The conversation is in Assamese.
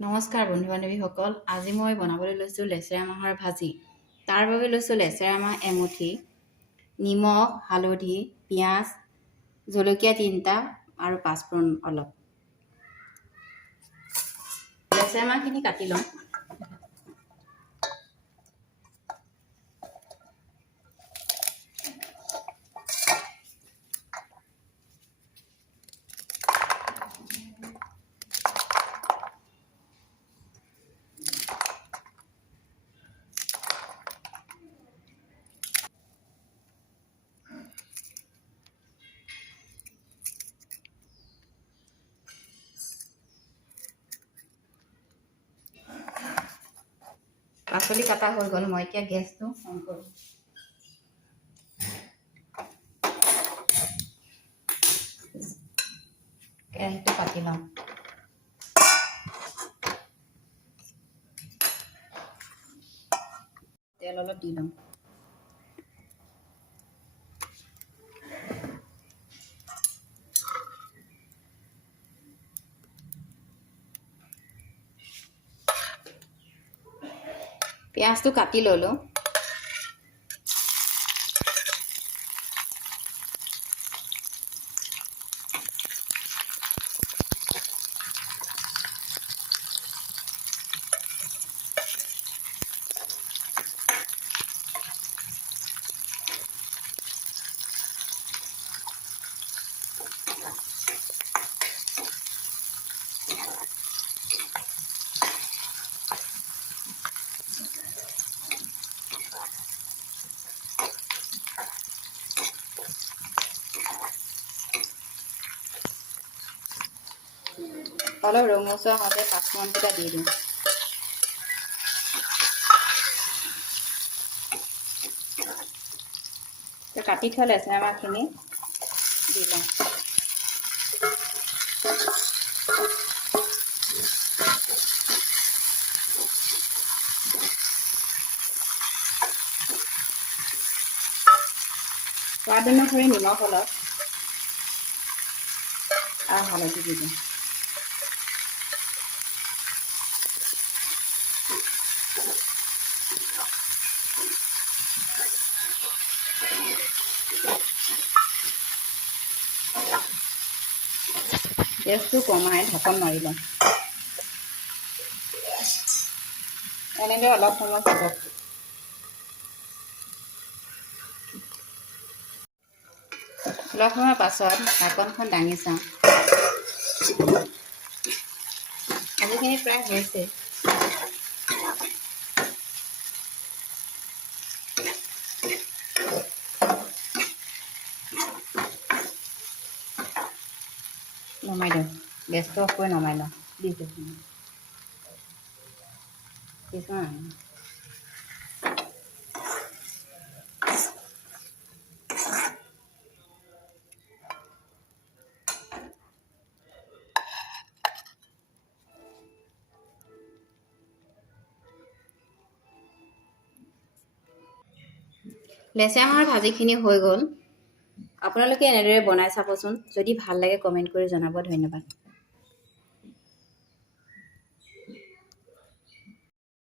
নমস্কাৰ বন্ধু বান্ধৱীসকল, আজি মই বনাবলৈ লৈছোঁ লেচেৰা মাহৰ ভাজি। তাৰ বাবে লৈছোঁ লেচেৰা মাহ এমুঠি, নিমখ, হালধি, পিঁয়াজ, জলকীয়া 3টা আৰু পাঁচফোৰণ অলপ। লেচেৰা মাহখিনি কাটি লওঁ। পাচলি কাটা হৈ গ'ল, মই এতিয়া গেছটো অন কৰোঁ। কেৰাহীটো পাতি লওঁ। তেল অলপ দি লওঁ। পিঁয়াজটো কাটি ল'লোঁ। অলপ ৰঙচুৱা হওঁতে পাঁচফোৰণকেইটা দি দিওঁ। কাটি থোৱা লেচেৰা মাহখিনি দি লওঁ। সোৱাদ অনুসৰি নিমখ অলপ আৰু হালধি দি দিওঁ। গেছটো কমাই ঢাকন মাৰি লওঁ। এনেদৰে অলপ সময় থাকক। অলপ সময় পাছত ঢাকনখন দাঙি চাওঁ। ভাজিখিনি প্ৰায় হৈছে। নমাই দিওঁ। গেছটো অফ কৰি নমাই লওঁ। কিছুমান লেচেৰা মাহৰ ভাজিখিনি হৈ গ'ল। আপোনালোকে এনেদৰে বনাই চাবচোন। যদি ভাল লাগে কমেণ্ট কৰি জনাব। ধন্যবাদ।